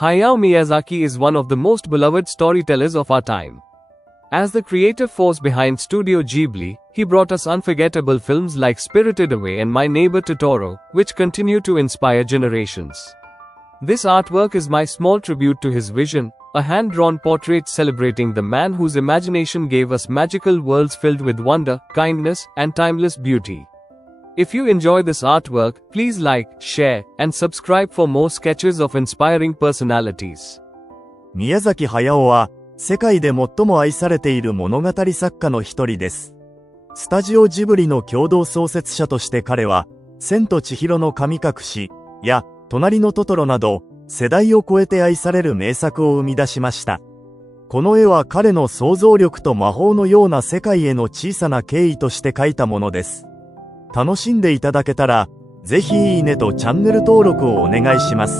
Hayao Miyazaki is one of the most beloved storytellers of our time. As the creative force behind Studio Ghibli, he brought us unforgettable films like Spirited Away and My Neighbor Totoro, which continue to inspire generations. This artwork is my small tribute to his vision, a hand-drawn portrait celebrating the man whose imagination gave us magical worlds filled with wonder, kindness, and timeless beauty. If you enjoy this artwork, please like, share, and subscribe for more sketches of inspiring personalities. 宮崎駿は、世界で最も愛されている物語作家の一人です。スタジオジブリの共同創設者として彼は、千と千尋の神隠しや、隣のトトロなど、世代を超えて愛される名作を生み出しました。この絵は彼の想像力と魔法のような世界への小さな敬意として描いたものです。楽しんでいただけたら、ぜひいいねとチャンネル登録をお願いします。